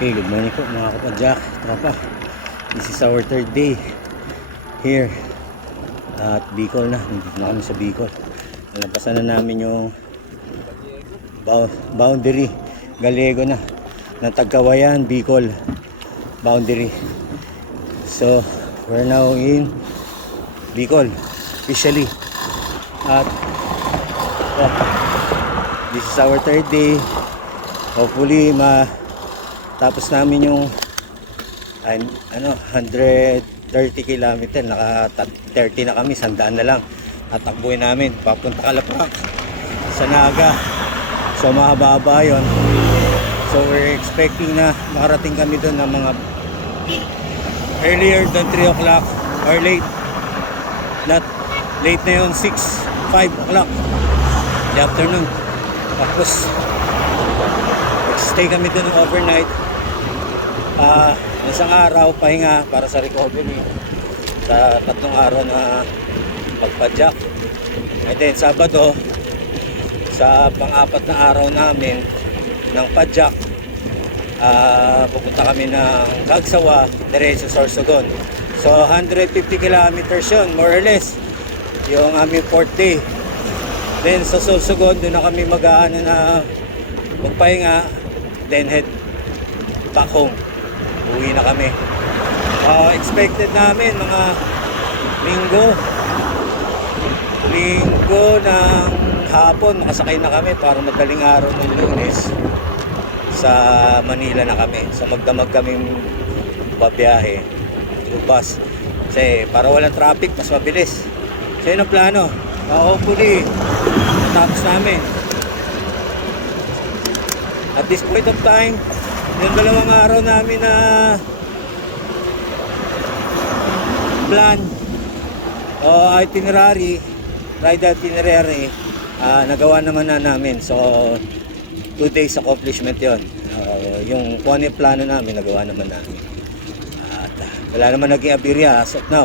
Okay, good morning po mga kapadyak, tropa. This is our third day here at Bicol na. Nandito na kami sa Bicol. Nalampasan na namin yung boundary Gallego na ng Tagkawayan, Bicol boundary. So, we're now in Bicol officially. At this is our third day. Hopefully tapos namin yung 130 kilometer, naka 30 na kami, 100 na lang at takbuhin namin papunta Calaprak sa Naga. So mahaba yun. So we're expecting na makarating kami doon ng mga earlier than 3 o'clock or late, not late na yun, 5 o'clock in the afternoon. Tapos stay kami doon ng overnight. Isang araw pahinga para sa recovery sa 3 araw na pagpadyak. And then Sabado, sa pang-4 na araw namin ng padyak, pupunta kami ng Cagsawa, diretso sa Sorsogon. So 150 kilometers yun, more or less, yung aming 4th day. Then sa Sorsogon, doon na kami magpahinga, then head back home. Uwi na kami. Expected namin mga linggo ng hapon makasakay na kami para madaling araw ng Lunes sa Manila na kami. So magdamag kami babiyahe through bus kasi para walang traffic, mas mabilis. So yun ang plano. Hopefully matapos namin. At this point of time, yung 2 araw namin na plan o itinerary, ride itinerary, nagawa naman na namin. So 2 days accomplishment yon. Yung kung ano yung plano namin, nagawa naman namin. At wala naman naging abirya as of now.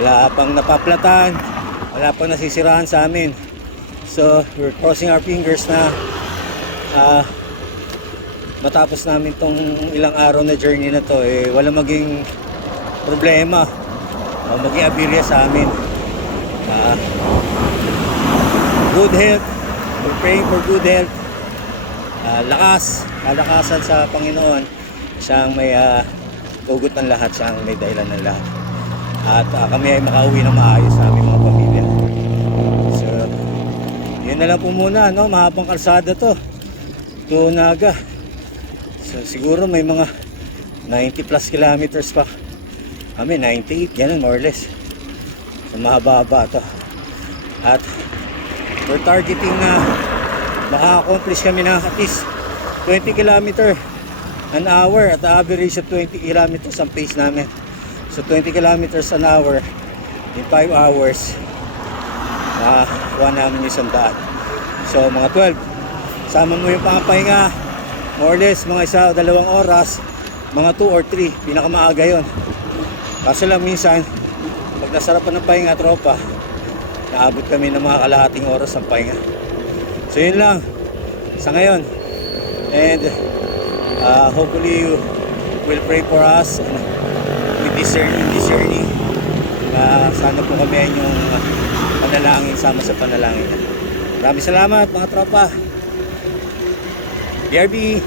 Wala pang napaplatan, wala pang nasisiraan sa amin. So we're crossing our fingers na matapos namin tong ilang araw na journey na to, wala maging problema o maging abirya sa amin. Good health, we're praying for good health, kalakasan sa Panginoon. Siyang may hugot ng lahat, siyang may dahilan ng lahat, at kami ay makauwi na maayos sa aming mga pamilya. So yun na lang po muna, no? Mahabang kalsada to Naga. So siguro may mga 90 plus kilometers pa kami, 98, ganun more or less. So mahaba-haba to. At we're targeting na maka-accomplish kami na at least 20 km an hour at average of 20 kilometers ang pace namin. So 20 kilometers an hour in 5 hours, kuha namin yung 100. So mga 12, sama mo yung pangapahinga, more or less mga 1 o 2 oras, mga 2 or 3, pinakamaaga yon. Kaso lang minsan pag nasarapan ng pahinga, tropa, naabot kami ng mga kalahating oras ng pahinga. So yun lang sa ngayon, and hopefully you will pray for us with this journey. Sana po kami yung panalangin, sama sa panalangin. Maraming salamat mga tropa. BRB.